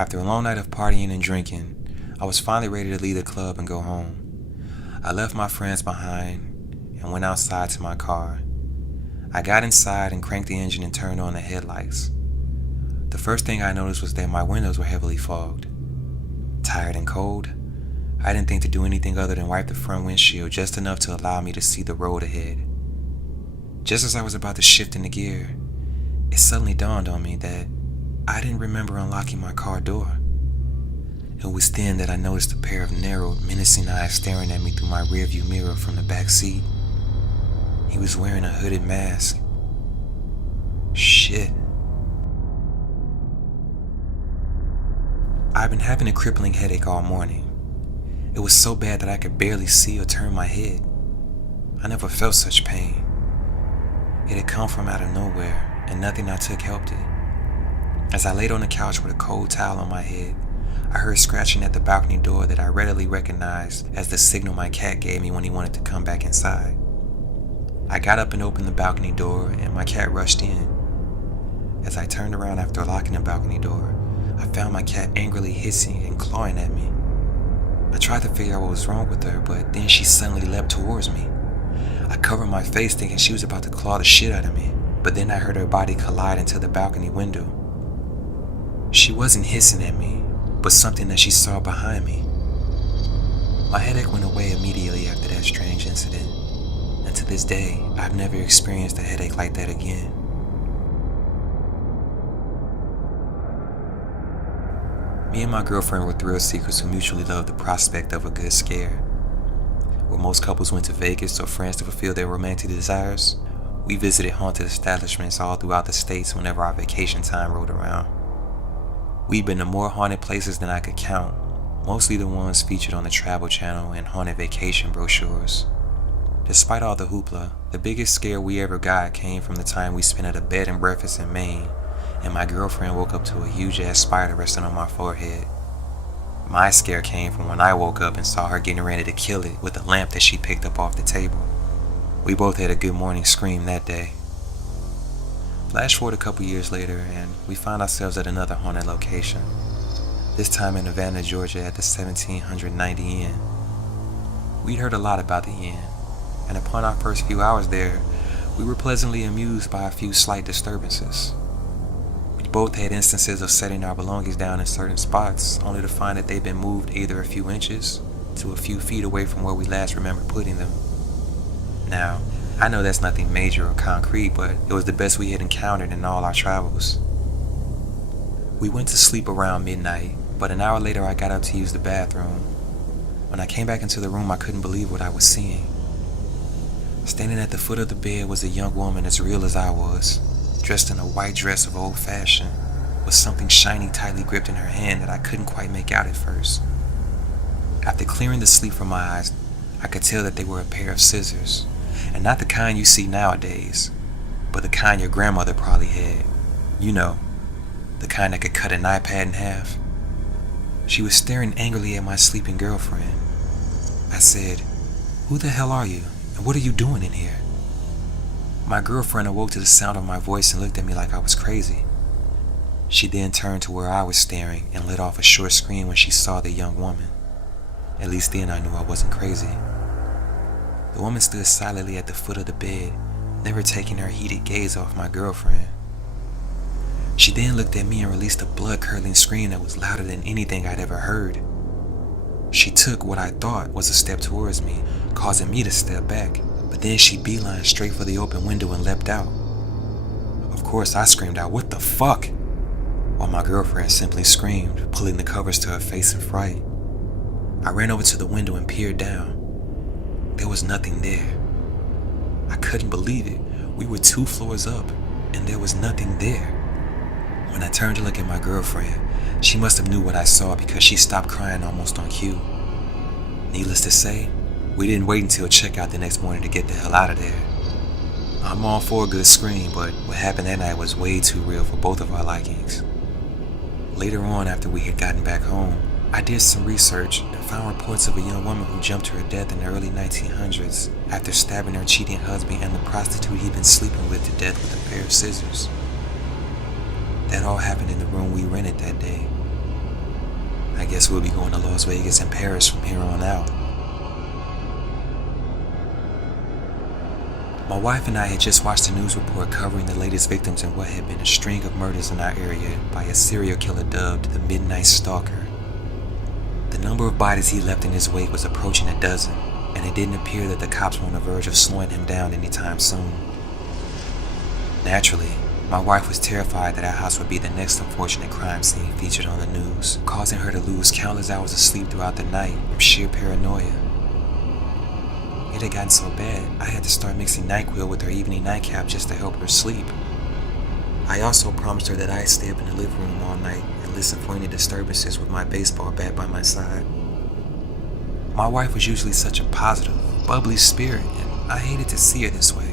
After a long night of partying and drinking, I was finally ready to leave the club and go home. I left my friends behind and went outside to my car. I got inside and cranked the engine and turned on the headlights. The first thing I noticed was that my windows were heavily fogged. Tired and cold, I didn't think to do anything other than wipe the front windshield just enough to allow me to see the road ahead. Just as I was about to shift into gear, it suddenly dawned on me that I didn't remember unlocking my car door. It was then that I noticed a pair of narrowed, menacing eyes staring at me through my rearview mirror from the back seat. He was wearing a hooded mask. Shit. I've been having a crippling headache all morning. It was so bad that I could barely see or turn my head. I never felt such pain. It had come from out of nowhere, and nothing I took helped it. As I laid on the couch with a cold towel on my head, I heard scratching at the balcony door that I readily recognized as the signal my cat gave me when he wanted to come back inside. I got up and opened the balcony door, and my cat rushed in. As I turned around after locking the balcony door, I found my cat angrily hissing and clawing at me. I tried to figure out what was wrong with her, but then she suddenly leapt towards me. I covered my face thinking she was about to claw the shit out of me, but then I heard her body collide into the balcony window. She wasn't hissing at me, but something that she saw behind me. My headache went away immediately after that strange incident, and to this day, I've never experienced a headache like that again. Me and my girlfriend were thrill seekers who mutually loved the prospect of a good scare. Where most couples went to Vegas or France to fulfill their romantic desires, we visited haunted establishments all throughout the states whenever our vacation time rolled around. We'd been to more haunted places than I could count, mostly the ones featured on the Travel Channel and haunted vacation brochures. Despite all the hoopla, the biggest scare we ever got came from the time we spent at a bed and breakfast in Maine, and my girlfriend woke up to a huge-ass spider resting on my forehead. My scare came from when I woke up and saw her getting ready to kill it with a lamp that she picked up off the table. We both had a good morning scream that day. Flash forward a couple years later, and we found ourselves at another haunted location, this time in Savannah, Georgia at the 1790 Inn. We'd heard a lot about the inn, and upon our first few hours there, we were pleasantly amused by a few slight disturbances. We both had instances of setting our belongings down in certain spots, only to find that they'd been moved either a few inches to a few feet away from where we last remembered putting them. Now, I know that's nothing major or concrete, but it was the best we had encountered in all our travels. We went to sleep around midnight, but an hour later I got up to use the bathroom. When I came back into the room, I couldn't believe what I was seeing. Standing at the foot of the bed was a young woman as real as I was, dressed in a white dress of old fashion, with something shiny tightly gripped in her hand that I couldn't quite make out at first. After clearing the sleep from my eyes, I could tell that they were a pair of scissors, and not the kind you see nowadays, but the kind your grandmother probably had. You know, the kind that could cut an iPad in half. She was staring angrily at my sleeping girlfriend. I said, "Who the hell are you, and what are you doing in here?" My girlfriend awoke to the sound of my voice and looked at me like I was crazy. She then turned to where I was staring and let off a short scream when she saw the young woman. At least then I knew I wasn't crazy. The woman stood silently at the foot of the bed, never taking her heated gaze off my girlfriend. She then looked at me and released a blood-curdling scream that was louder than anything I'd ever heard. She took what I thought was a step towards me, causing me to step back, but then she beelined straight for the open window and leapt out. Of course, I screamed out, "What the fuck?" while my girlfriend simply screamed, pulling the covers to her face in fright. I ran over to the window and peered down. There was nothing there. I couldn't believe it. We were 2 floors up, and there was nothing there. When I turned to look at my girlfriend, she must have knew what I saw because she stopped crying almost on cue. Needless to say, we didn't wait until checkout the next morning to get the hell out of there. I'm all for a good scream, but what happened that night was way too real for both of our likings. Later on, after we had gotten back home, I did some research and found reports of a young woman who jumped to her death in the early 1900s after stabbing her cheating husband and the prostitute he'd been sleeping with to death with a pair of scissors. That all happened in the room we rented that day. I guess we'll be going to Las Vegas and Paris from here on out. My wife and I had just watched a news report covering the latest victims in what had been a string of murders in our area by a serial killer dubbed the Midnight Stalker. The number of bodies he left in his wake was approaching a dozen, and it didn't appear that the cops were on the verge of slowing him down anytime soon. Naturally, my wife was terrified that our house would be the next unfortunate crime scene featured on the news, causing her to lose countless hours of sleep throughout the night from sheer paranoia. It had gotten so bad, I had to start mixing NyQuil with her evening nightcap just to help her sleep. I also promised her that I'd stay up in the living room all night and listen for any disturbances with my baseball bat by my side. My wife was usually such a positive, bubbly spirit, and I hated to see her this way.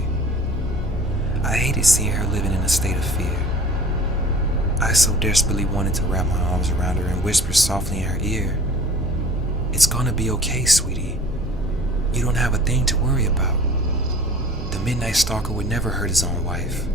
I hated seeing her living in a state of fear. I so desperately wanted to wrap my arms around her and whisper softly in her ear, "It's gonna be okay, sweetie. You don't have a thing to worry about. The Midnight Stalker would never hurt his own wife.